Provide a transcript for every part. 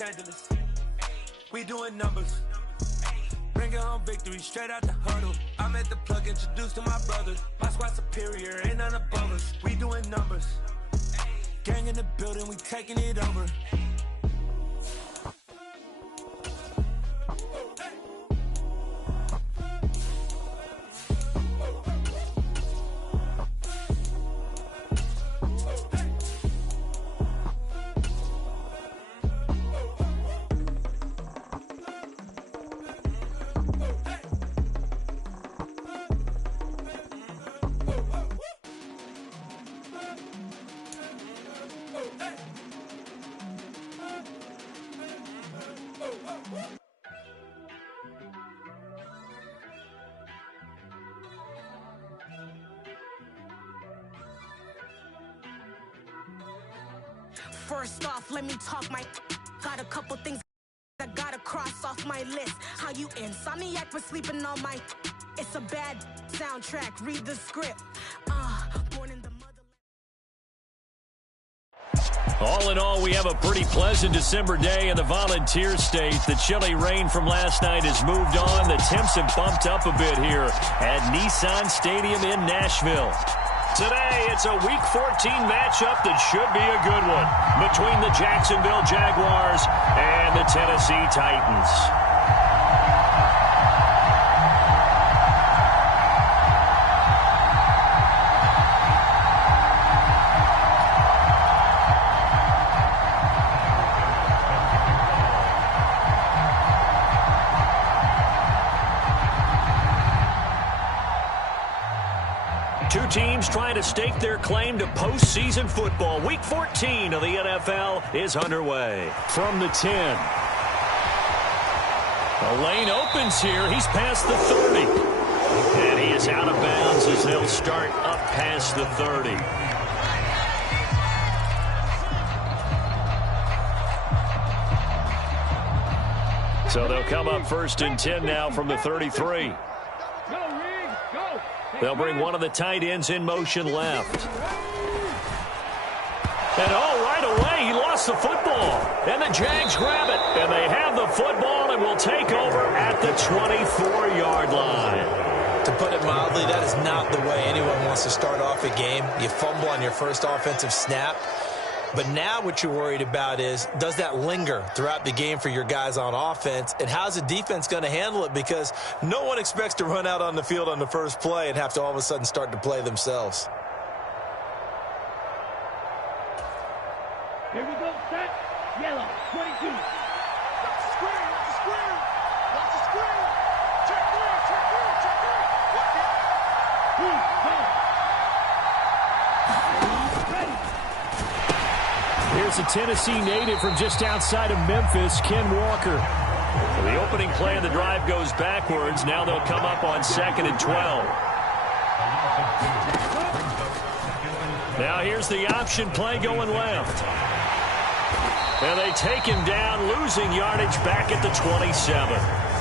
Angeles. We doing numbers. Bringing home victory straight out the huddle. I'm at the plug, introduced to my brothers. My squad superior, ain't none above us. We doing numbers. Gang in the building, we taking it over. First off, let me talk my got a couple things I gotta cross off my list. How you insomniac for sleeping on my it's a bad soundtrack, read the script. Born in the motherland. All in all, we have a pretty pleasant December day in the Volunteer State. The chilly rain from last night has moved on. The temps have bumped up a bit here at Nissan Stadium in Nashville. Today, it's a Week 14 matchup that should be a good one between the Jacksonville Jaguars and the Tennessee Titans. Two teams trying to stake their claim to postseason football. Week 14 of the NFL is underway. From the 10. The lane opens here. He's past the 30. And he is out of bounds as they'll start up past the 30. So they'll come up first and 10 now from the 33. They'll bring one of the tight ends in motion left. And right away, he lost the football. And the Jags grab it. And they have the football and will take over at the 24-yard line. To put it mildly, that is not the way anyone wants to start off a game. You fumble on your first offensive snap. But now what you're worried about is, does that linger throughout the game for your guys on offense? And how's the defense going to handle it? Because no one expects to run out on the field on the first play and have to all of a sudden start to play themselves. Here we go, set, yellow, 22. Watch the square, watch the square. Watch the square. Check three, check three, check three. Watch it. Please, go. Here's a Tennessee native from just outside of Memphis, Ken Walker. The opening play of the drive goes backwards. Now they'll come up on 2nd and 12. Now here's the option play going left. And they take him down, losing yardage back at the 27.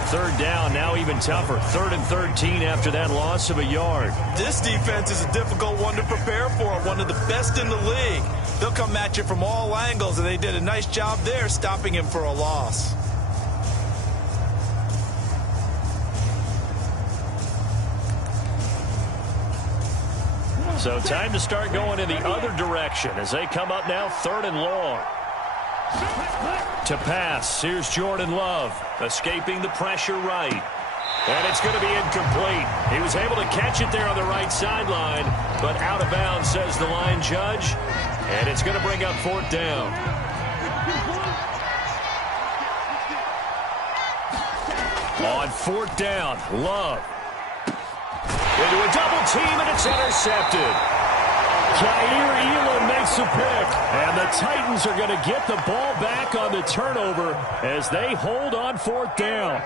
Third down, now even tougher. 3rd and 13 after that loss of a yard. This defense is a difficult one to prepare for, one of the best in the league. They'll come at you from all angles, and they did a nice job there stopping him for a loss. So time to start going in the other direction as they come up now 3rd and long. To pass, here's Jordan Love, escaping the pressure right. And it's going to be incomplete. He was able to catch it there on the right sideline, but out of bounds, says the line judge. And it's going to bring up 4th down. On 4th down, Love. Into a double team, and it's intercepted. Kaiir Elam makes a pick, and the Titans are going to get the ball back on the turnover as they hold on 4th down.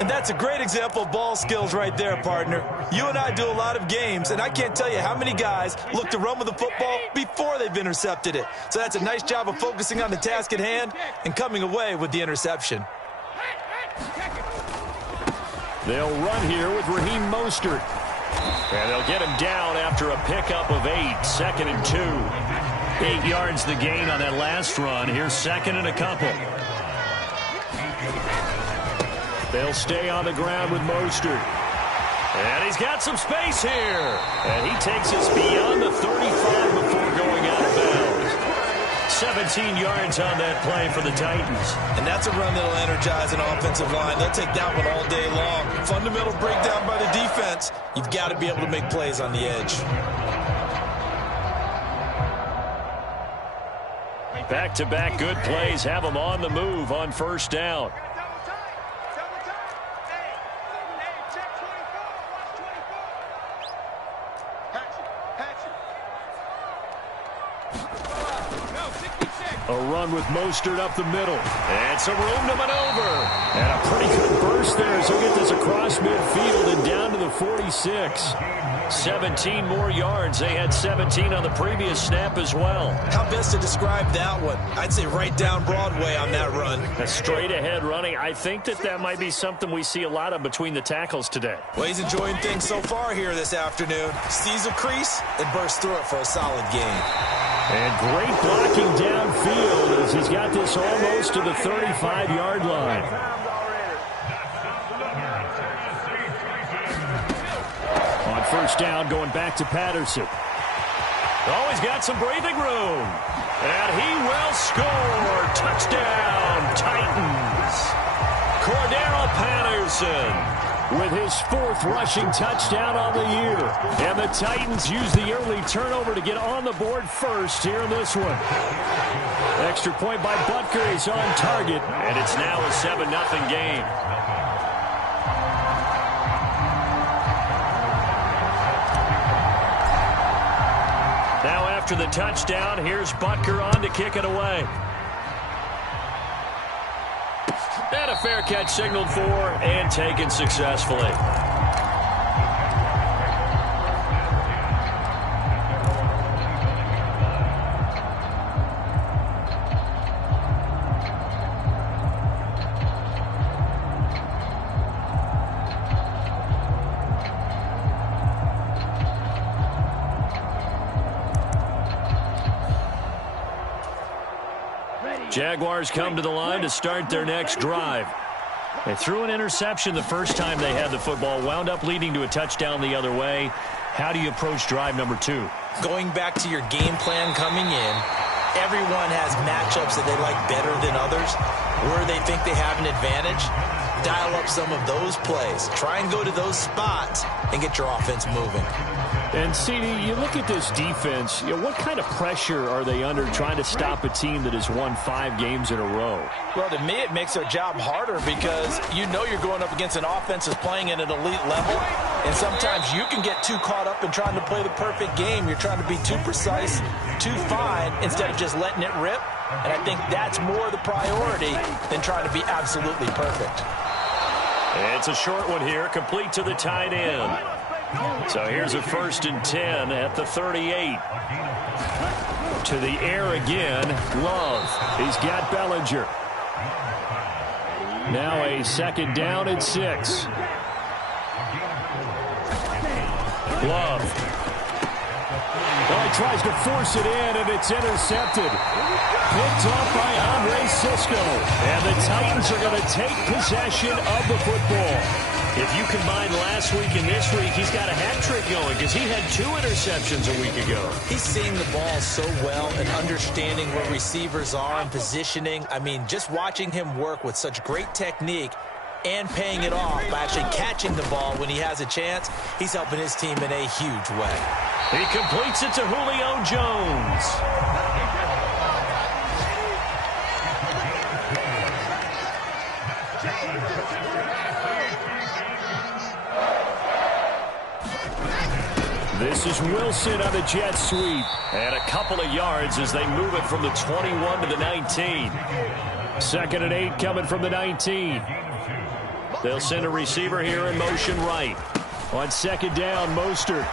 And that's a great example of ball skills right there, partner. You and I do a lot of games, and I can't tell you how many guys look to run with the football before they've intercepted it. So that's a nice job of focusing on the task at hand and coming away with the interception. They'll run here with Raheem Mostert. And they'll get him down after a pickup of 8, 2nd and 2. 8 yards the gain on that last run. Here's 2nd and a couple. They'll stay on the ground with Mostert. And he's got some space here. And he takes us beyond the 35 before going out of bounds. 17 yards on that play for the Titans. And that's a run that'll energize an offensive line. They'll take that one all day long. Fundamental breakdown by the defense. You've got to be able to make plays on the edge. Back-to-back good plays have them on the move on first down. A run with Mostert up the middle. And some room to maneuver. And a pretty good burst there as he'll get this across midfield and down to the 46. 17 more yards. They had 17 on the previous snap as well. How best to describe that one? I'd say right down Broadway on that run. A straight-ahead running. I think that might be something we see a lot of between the tackles today. Well, he's enjoying things so far here this afternoon. Sees a crease and bursts through it for a solid gain. And great blocking downfield as he's got this almost to the 35-yard line. On first down, going back to Patterson. Oh, he's got some breathing room. And he will score. Touchdown, Titans. Cordero Patterson with his 4th rushing touchdown on the year. And the Titans use the early turnover to get on the board first here in this one. Extra point by Butker is on target. And it's now a 7-0 game. Now after the touchdown, here's Butker on to kick it away. And a fair catch signaled for and taken successfully. Jaguars come to the line to start their next drive. They threw an interception the first time they had the football, wound up leading to a touchdown the other way. How do you approach drive number 2? Going back to your game plan coming in, everyone has matchups that they like better than others. Where they think they have an advantage, dial up some of those plays. Try and go to those spots and get your offense moving. And, CD, you look at this defense, what kind of pressure are they under trying to stop a team that has won 5 games in a row? Well, to me, it makes their job harder because you know you're going up against an offense that's playing at an elite level, and sometimes you can get too caught up in trying to play the perfect game. You're trying to be too precise, too fine, instead of just letting it rip. And I think that's more the priority than trying to be absolutely perfect. It's a short one here, complete to the tight end. So here's a 1st and 10 at the 38. To the air again, Love. He's got Bellinger. Now a 2nd down and 6. Love. Well, he tries to force it in, and it's intercepted. Picked off by Andre Sisco. And the Titans are going to take possession of the football. If you combine last week and this week, he's got a hat trick going because he had 2 interceptions a week ago. He's seeing the ball so well and understanding where receivers are and positioning. I mean, just watching him work with such great technique and paying it off by actually catching the ball when he has a chance, he's helping his team in a huge way. He completes it to Julio Jones. This is Wilson on the jet sweep. And a couple of yards as they move it from the 21 to the 19. 2nd and 8 coming from the 19. They'll send a receiver here in motion right. On 2nd down, Mostert.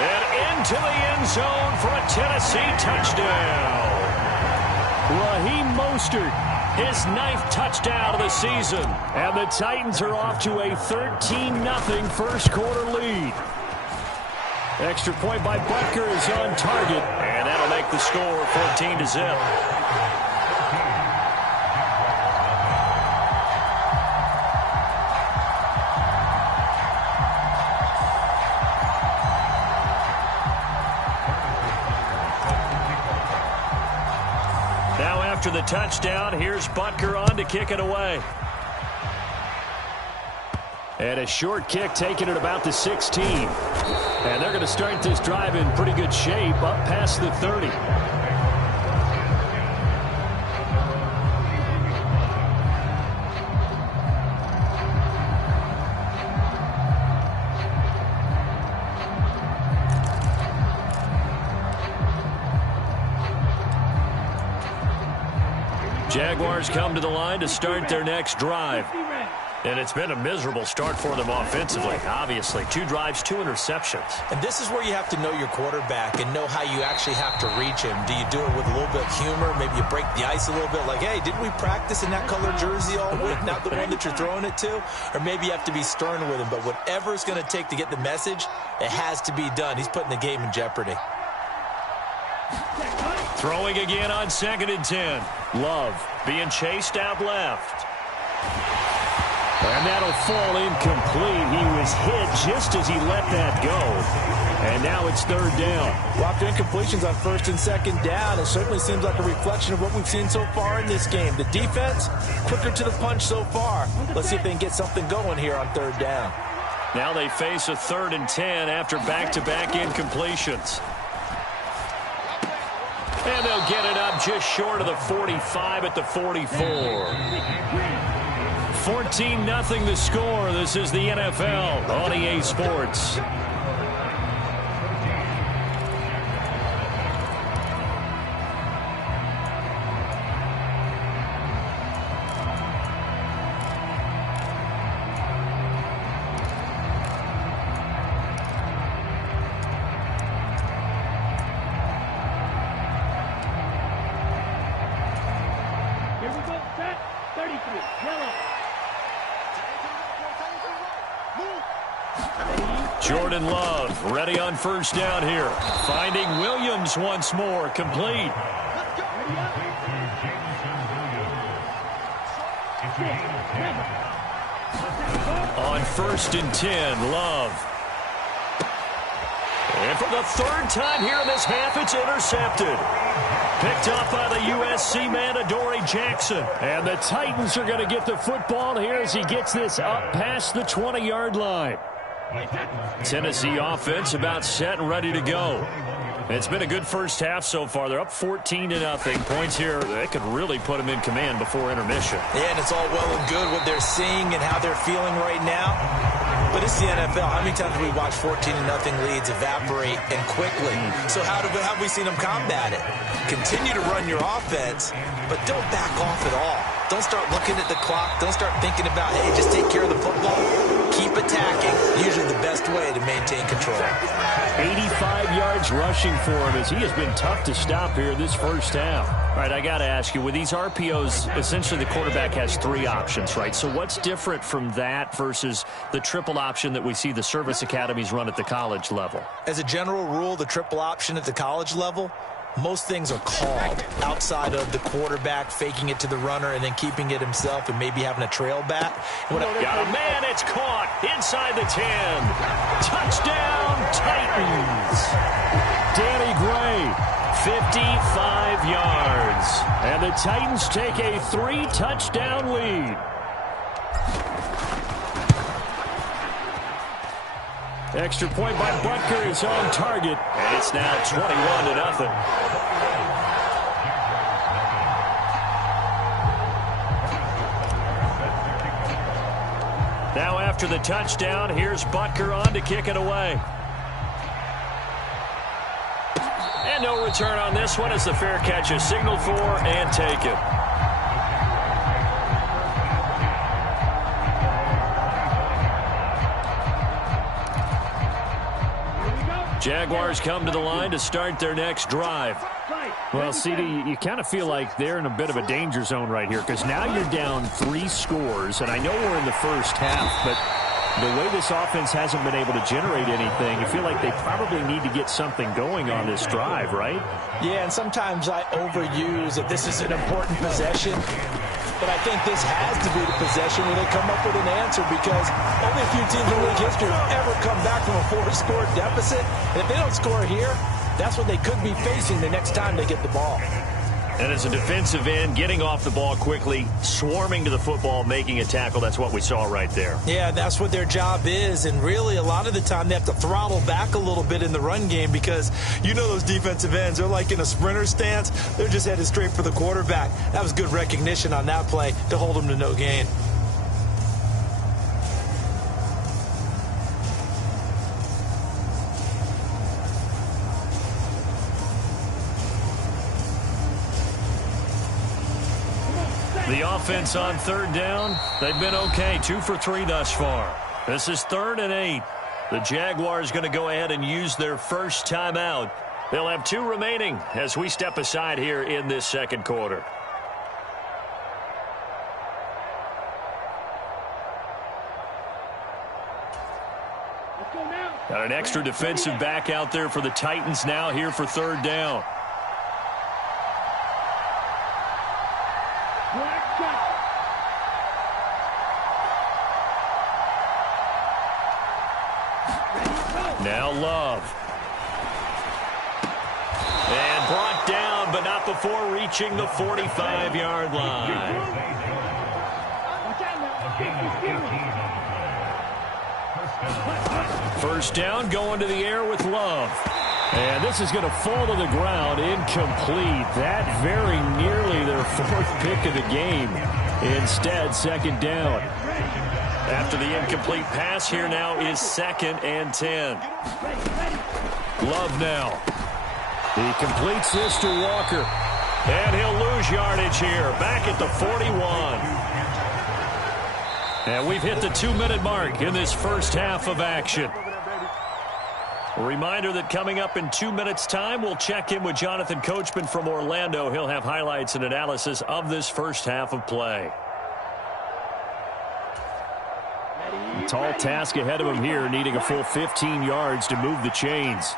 And into the end zone for a Tennessee touchdown. Raheem Mostert, his 9th touchdown of the season. And the Titans are off to a 13-0 first quarter lead. Extra point by Butker is on target, and that'll make the score 14-0. after the touchdown, here's Butker on to kick it away. And a short kick taken at about the 16. And they're going to start this drive in pretty good shape up past the 30. Jaguars come to the line to start their next drive. And it's been a miserable start for them offensively, obviously. 2 drives, 2 interceptions. And this is where you have to know your quarterback and know how you actually have to reach him. Do you do it with a little bit of humor? Maybe you break the ice a little bit, like, hey, didn't we practice in that color jersey all week, not the one that you're throwing it to? Or maybe you have to be stern with him. But whatever it's going to take to get the message, it has to be done. He's putting the game in jeopardy. Throwing again on 2nd and 10. Love being chased out left. And that'll fall incomplete. He was hit just as he let that go. And now it's 3rd down. Well, after incompletions on 1st and 2nd down, it certainly seems like a reflection of what we've seen so far in this game. The defense, quicker to the punch so far. Let's see if they can get something going here on 3rd down. Now they face a 3rd and 10 after back-to-back incompletions. And they'll get it up just short of the 45 at the 44. 14-0 the score. This is the NFL on EA Sports. Here we go, set, 33, yellow. Jordan Love ready on 1st down here. Finding Williams once more. Complete. On 1st and 10, Love. And for the 3rd time here in this half, it's intercepted. Picked up by the USC man, Adoree Jackson. And the Titans are going to get the football here as he gets this up past the 20-yard line. Tennessee offense about set and ready to go. It's been a good first half so far. They're up 14-0. Points here, they could really put them in command before intermission. Yeah, and it's all well and good what they're seeing and how they're feeling right now. But it's the NFL. How many times have we watched 14-0 leads evaporate and quickly? So how have we seen them combat it? Continue to run your offense, but don't back off at all. Don't start looking at the clock. Don't start thinking about, hey, just take care of the football. Keep attacking. Usually the best way to maintain control. 85 yards rushing for him as he has been tough to stop here this first half. All right, I got to ask you, with these RPOs, essentially the quarterback has 3 options, right? So what's different from that versus the triple option that we see the service academies run at the college level? As a general rule, the triple option at the college level, most things are called outside of the quarterback faking it to the runner and then keeping it himself and maybe having a trail back. Got a man, it's caught inside the 10. Touchdown, Titans. Danny Gray, 55 yards. And the Titans take a 3-touchdown lead. Extra point by Butker is on target, and it's now 21-0. Now after the touchdown, here's Butker on to kick it away. And no return on this one as the fair catch is signaled for and taken. Jaguars come to the line to start their next drive. Well, CD, you kind of feel like they're in a bit of a danger zone right here because now you're down 3 scores, and I know we're in the first half, but the way this offense hasn't been able to generate anything, you feel like they probably need to get something going on this drive, right? Yeah, and sometimes I overuse that this is an important possession. But I think this has to be the possession where they come up with an answer because only a few teams in league history have ever come back from a 4-score deficit. And if they don't score here, that's what they could be facing the next time they get the ball. And as a defensive end, getting off the ball quickly, swarming to the football, making a tackle, that's what we saw right there. Yeah, that's what their job is. And really, a lot of the time, they have to throttle back a little bit in the run game because you know those defensive ends, they're like in a sprinter stance. They're just headed straight for the quarterback. That was good recognition on that play to hold them to no gain. The offense on third down, they've been okay. 2 for 3 thus far. This is 3rd and 8. The Jaguars going to go ahead and use their first timeout. They'll have 2 remaining as we step aside here in this second quarter. Got an extra defensive back out there for the Titans now here for 3rd down. Now Love. And brought down, but not before reaching the 45-yard line. First down, going to the air with Love. And this is going to fall to the ground, incomplete. That very nearly their 4th pick of the game. Instead, 2nd down. After the incomplete pass, here now is 2nd and 10. Love now. He completes this to Walker. And he'll lose yardage here, back at the 41. And we've hit the 2-minute mark in this first half of action. A reminder that coming up in 2 minutes' time, we'll check in with Jonathan Coachman from Orlando. He'll have highlights and analysis of this first half of play. Tall task ahead of him here, needing a full 15 yards to move the chains.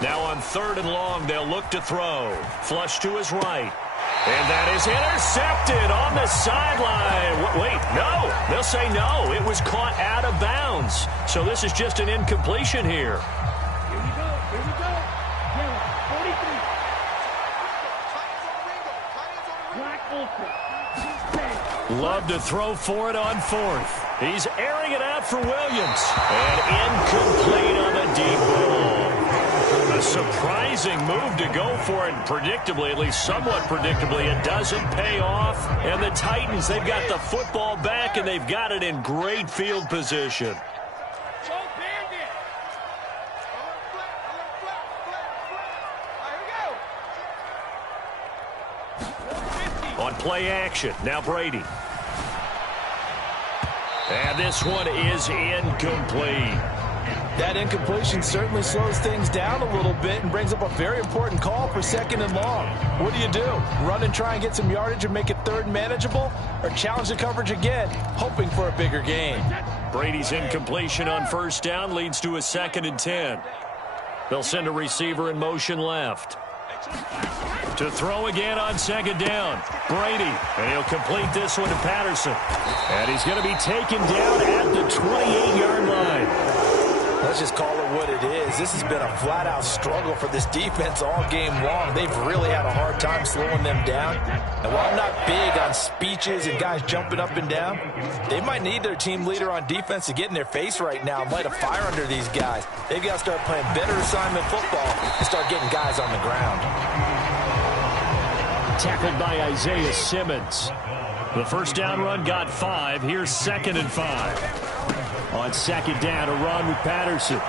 Now on 3rd and long, they'll look to throw. Flush to his right. And that is intercepted on the sideline. Wait, no. They'll say no. It was caught out of bounds. So this is just an incompletion here. Here we go. Here we go. Yellow, 43. Black ultra. Love to throw for it on 4th. He's airing it out for Williams. And incomplete on the deep ball. A surprising move to go for it. Predictably, at least somewhat predictably, it doesn't pay off. And the Titans, they've got the football back, and they've got it in great field position. On play action, now Brady. And this one is incomplete. That incompletion certainly slows things down a little bit and brings up a very important call for 2nd and long. What do? Run and try and get some yardage and make it 3rd manageable, or challenge the coverage again, hoping for a bigger gain? Brady's incompletion on 1st down leads to a 2nd and 10. They'll send a receiver in motion left. To throw again on 2nd down. Brady, and he'll complete this one to Patterson. And he's going to be taken down at the 28-yard line. Let's just call it what it is. This has been a flat-out struggle for this defense all game long. They've really had a hard time slowing them down. And while I'm not big on speeches and guys jumping up and down, they might need their team leader on defense to get in their face right now and light a fire under these guys. They've got to start playing better assignment football and start getting guys on the ground. Tackled by Isaiah Simmons. The first down run got 5. Here's 2nd and 5. On 2nd down, a run with Patterson.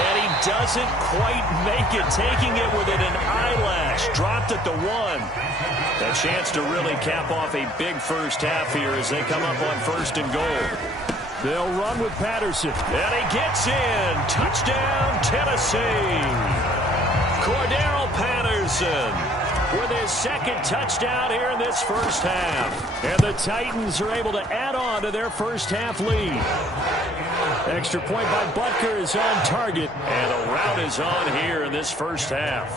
And he doesn't quite make it, taking it within an eyelash. Dropped at the 1. A chance to really cap off a big first half here as they come up on 1st and goal. They'll run with Patterson. And he gets in. Touchdown, Tennessee. Cordero Patterson with his 2nd touchdown here in this first half. And the Titans are able to add on to their first half lead. Extra point by Butker is on target. And a rout is on here in this first half.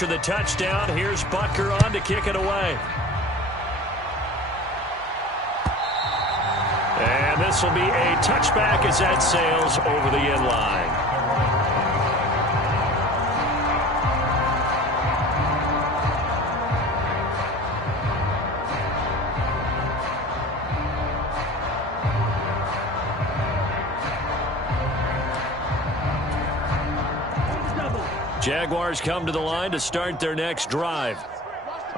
after the touchdown. Here's Butker on to kick it away. And this will be a touchback as that sails over the end line. Jaguars come to the line to start their next drive.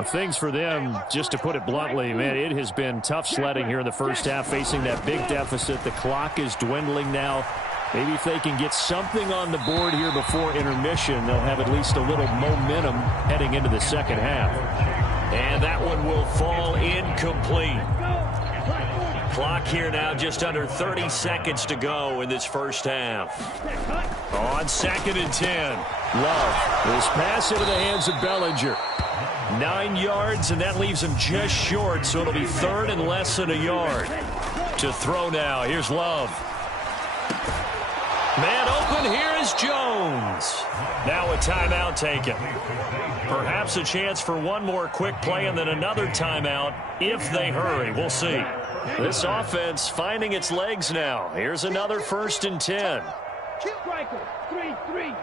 Things for them, just to put it bluntly, man, it has been tough sledding here in the first half, facing that big deficit. The clock is dwindling now. Maybe if they can get something on the board here before intermission, they'll have at least a little momentum heading into the second half. And that one will fall incomplete. Clock here now just under 30 seconds to go in this first half. On 2nd and 10. Love. This pass into the hands of Bellinger. 9 yards, and that leaves him just short, so it'll be 3rd and less than a yard. To throw now. Here's Love. Man open. Here is Jones. Now a timeout taken. Perhaps a chance for one more quick play and then another timeout if they hurry. We'll see. This offense finding its legs now. Here's another 1st and 10. Striker, 3-3.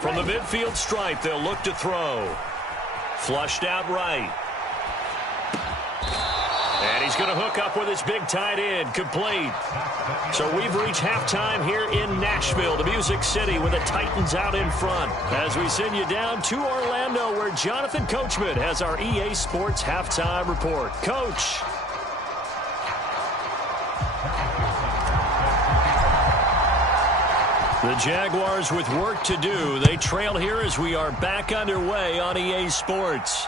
From the midfield stripe, they'll look to throw. Flushed out right. And he's going to hook up with his big tight end. Complete. So we've reached halftime here in Nashville, the Music City, with the Titans out in front. As we send you down to Orlando, where Jonathan Coachman has our EA Sports halftime report. Coach. The Jaguars with work to do. They trail here as we are back underway on EA Sports.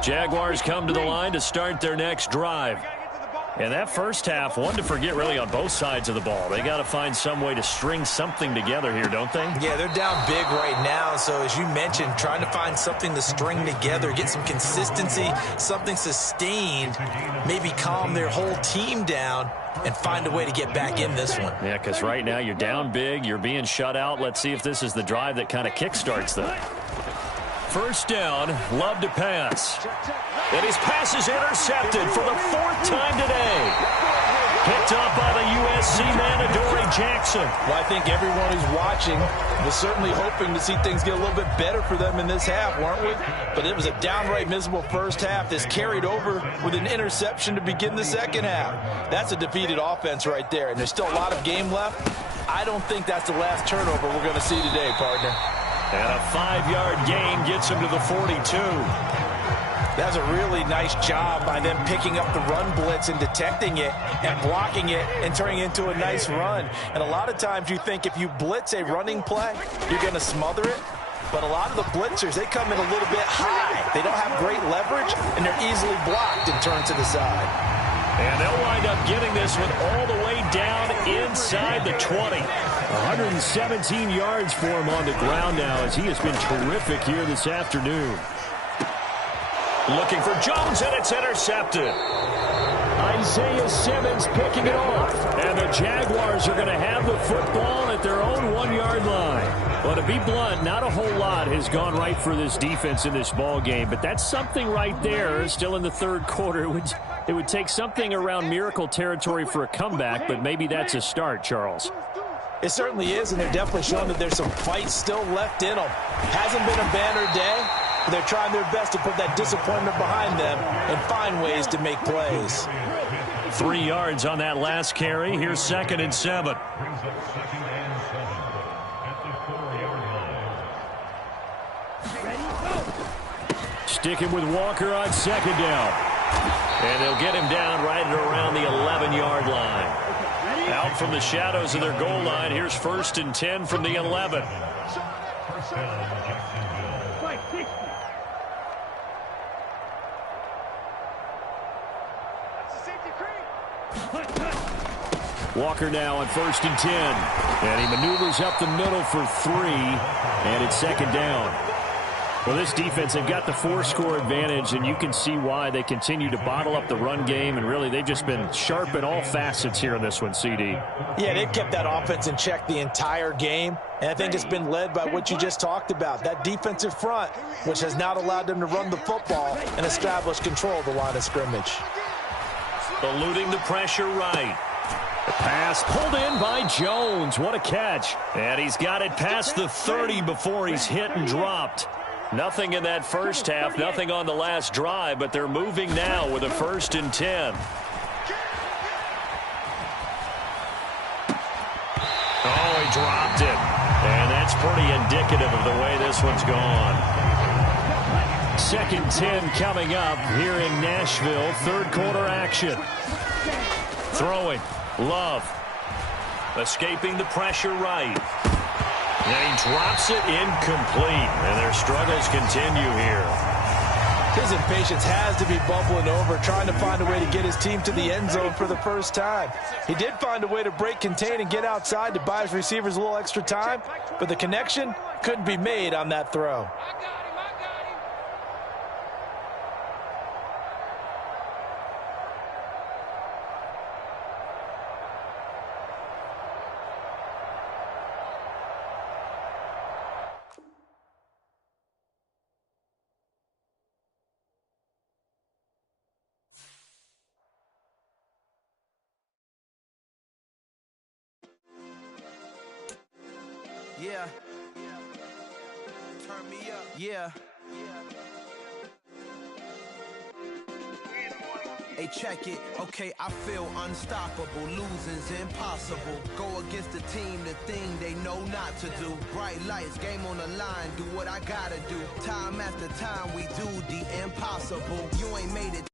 Jaguars come to the line to start their next drive. And that first half, one to forget really on both sides of the ball. They got to find some way to string something together here, don't they? Yeah, they're down big right now. So as you mentioned, trying to find something to string together, get some consistency, something sustained, maybe calm their whole team down and find a way to get back in this one. Yeah, because right now you're down big, you're being shut out. Let's see if this is the drive that kind of kickstarts them. First down, Love to pass. And his pass is intercepted for the 4th time today. Picked up by the USC man, Adoree Jackson. Well, I think everyone who's watching was certainly hoping to see things get a little bit better for them in this half, weren't we? But it was a downright miserable first half. This carried over with an interception to begin the second half. That's a defeated offense right there, and there's still a lot of game left. I don't think that's the last turnover we're going to see today, partner. And a 5-yard gain gets him to the 42. That's a really nice job by them picking up the run blitz and detecting it and blocking it and turning it into a nice run. And a lot of times you think if you blitz a running play, you're going to smother it. But a lot of the blitzers, they come in a little bit high. They don't have great leverage, and they're easily blocked and turned to the side. And they'll wind up getting this one all the way down inside the 20. 117 yards for him on the ground now, as he has been terrific here this afternoon. Looking for Jones, and it's intercepted. Isaiah Simmons picking it off. And the Jaguars are going to have the football at their own 1-yard line. Well, to be blunt, not a whole lot has gone right for this defense in this ball game, but that's something right there. Still in the third quarter. It would take something around miracle territory for a comeback, but maybe that's a start, Charles. It certainly is, and they're definitely showing that there's some fight still left in them. Hasn't been a banner day, but they're trying their best to put that disappointment behind them and find ways to make plays. 3 yards on that last carry. Here's 2nd and 7. sticking with Walker on second down. And they'll get him down right at around the 11-yard line. Out from the shadows of their goal line, here's 1st and 10 from the 11. Walker now on 1st and 10. And he maneuvers up the middle for 3. And it's 2nd down. Well, this defense, they've got the 4-score advantage, and you can see why they continue to bottle up the run game, and really they've just been sharp in all facets here in this one, CD. Yeah, they've kept that offense in check the entire game, and I think it's been led by what you just talked about, that defensive front, which has not allowed them to run the football and establish control of the line of scrimmage. Eluding the pressure right. The pass pulled in by Jones. What a catch. And he's got it past the 30 before he's hit and dropped. Nothing in that first half, nothing on the last drive, but they're moving now with a 1st and 10. Oh, he dropped it. And that's pretty indicative of the way this one's gone. 2nd 10 coming up here in Nashville. 3rd quarter action. Throwing. Love. Escaping the pressure right. And he drops it incomplete. And their struggles continue here. His impatience has to be bubbling over, trying to find a way to get his team to the end zone for the first time. He did find a way to break contain and get outside to buy his receivers a little extra time, but the connection couldn't be made on that throw. Yeah. Turn me up. Yeah. Hey, check it. Okay, I feel unstoppable. Losing's impossible. Go against the team, the thing they know not to do. Bright lights, game on the line. Do what I gotta do. Time after time, we do the impossible. You ain't made it